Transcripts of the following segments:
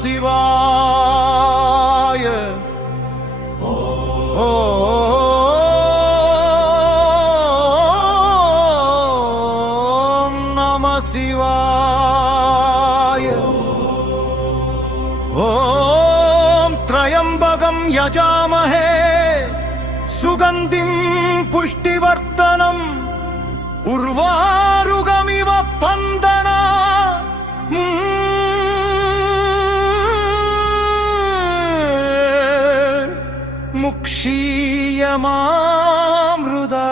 சிவாய. ஓம் நம சிவாய. ஓம் த்ரயம்பகம் யஜாமஹே சுகந்திம் புஷ்டிவர்த்தனம் உர்வாருகமிவ பந்தனா. முக்ஷீயமாம்ருதா.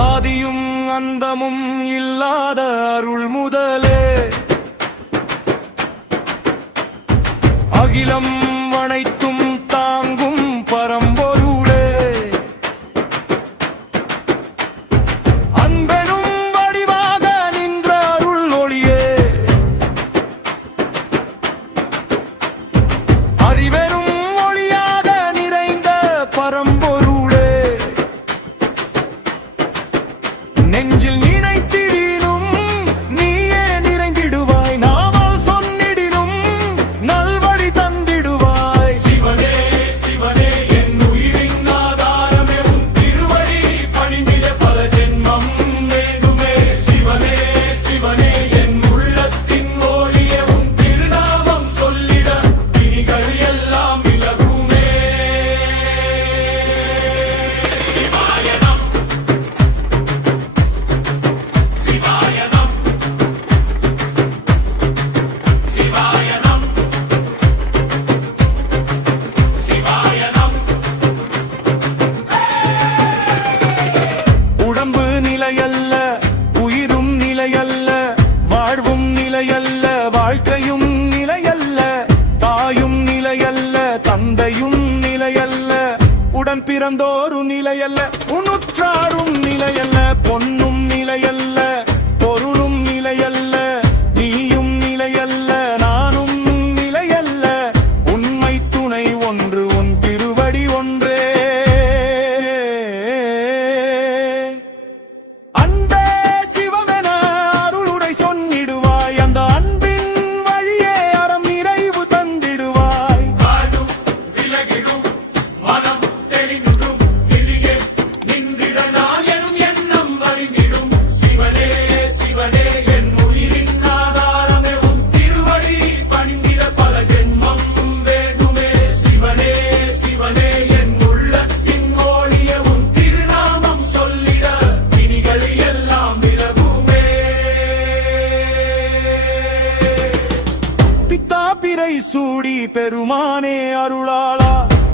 ஆதியும் அந்தமும் இல்லாத அருள் முதலே அகிலம் அனைத்தும் தாங்கும் பரம்பொருளே அன்பெனும் வடிவாக நின்ற அருள் ஒளியே அறிவெனும் ஒளியாக நிறைந்த பரம்பொருளே நெஞ்சில் நினைத்திடினும் நீயே நிறைந்திடுவாய் நாமல் சொன்னிடினும் நல்வழி தந்திடுவாய். சிவனே சிவனே என் உயிரின் ஆதாரமே உன் திருவடி பணிந்திட பல ஜென்மம் வேண்டுமே. சிவனே சிவனே என் உள்ளத்தின் ஒளியே உன் திருநாமம் சொல்லிட விதிகள் எல்லாம் விலகுமே. சிவாயனம் சிவாயனம் சிவாயனம் சிவாயனம். உடம்பு நிலையல்ல உயிரும் நிலையல்ல வாழ்வும் நிலையல்ல வாழ்க்கையும் நிலையல்ல தாயும் நிலையல்ல தந்தையும் நிலையல்ல உடன் பிறந்தோரு நிலையல்ல உனுற்றாரும் நிலையல்ல பொன்னும் நிலையல்ல பொருளும் நிலையல்ல நீயும் நிலையல்ல நானும் நிலையல்ல உண்மை துணை ஒன்று உன் திருவடி ஒன்றே. அன்பே சிவமென அருளுரை சொன்னிடுவாய் அந்த அன்பின் வழியே அறம் நிறைவு தந்திடுவாய். வாடும் விலகிடும் மனம் தெளிந்துடும் கிளியே நின்றிட நான் எனும் எண்ணம் வருகிடும். சிவனே சிவனே என் உயிரின் ஆதாரமே உன் திருவடி பணிந்திட பல ஜென்மம் வேண்டுமே. சிவனே சிவனே என் உள்ளத்தின் ஒளிய உன் திருநாமம் சொல்லிட விதிகள் எல்லாம் விலகுமே. பித்தா பிறை சூடி பெருமானே அருளாளா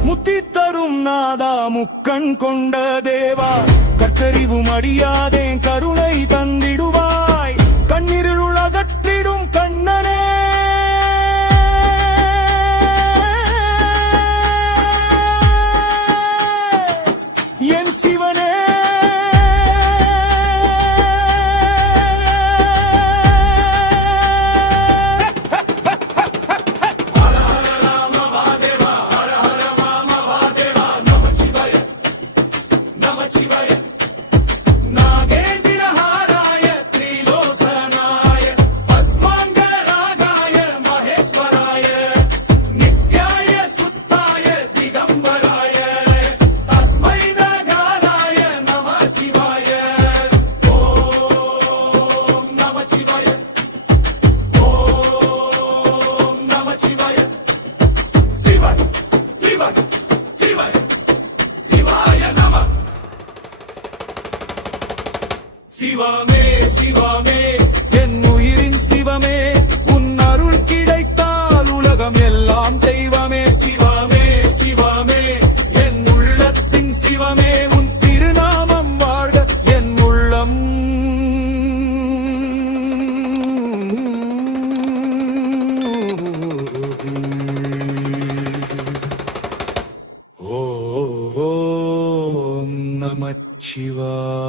முத்தி தரும் நாதா முக்கண் கொண்ட தேவா கற்றறிவும் அடியாதே கருணை தந்திடுவாய். கண்ணீரில் அகற்றிடும் கண்ணனே என் சிவனே. நமச்சிவாய நாகேந்திரஹாராய த்ரிலோசனாய பஸ்மாங்கராகாய மகேஸ்வராய நித்யாய சுத்தாய திகம்பராய தஸ்மை நகாராய நம சிவாய. ஓம் நமச்சிவாய ஓம் நமச்சிவாய. சிவாய சிவாய சிவாய சிவாய நம. சிவமே சிவமே என் உயிரின் சிவமே உன் அருள் கிடைத்தால் உலகம் எல்லாம் தெய்வமே. சிவமே சிவமே என் உள்ளத்தின் சிவமே உன் திருநாமம் வாழ்க என் உள்ளம். ஓம் நமச்சிவாய.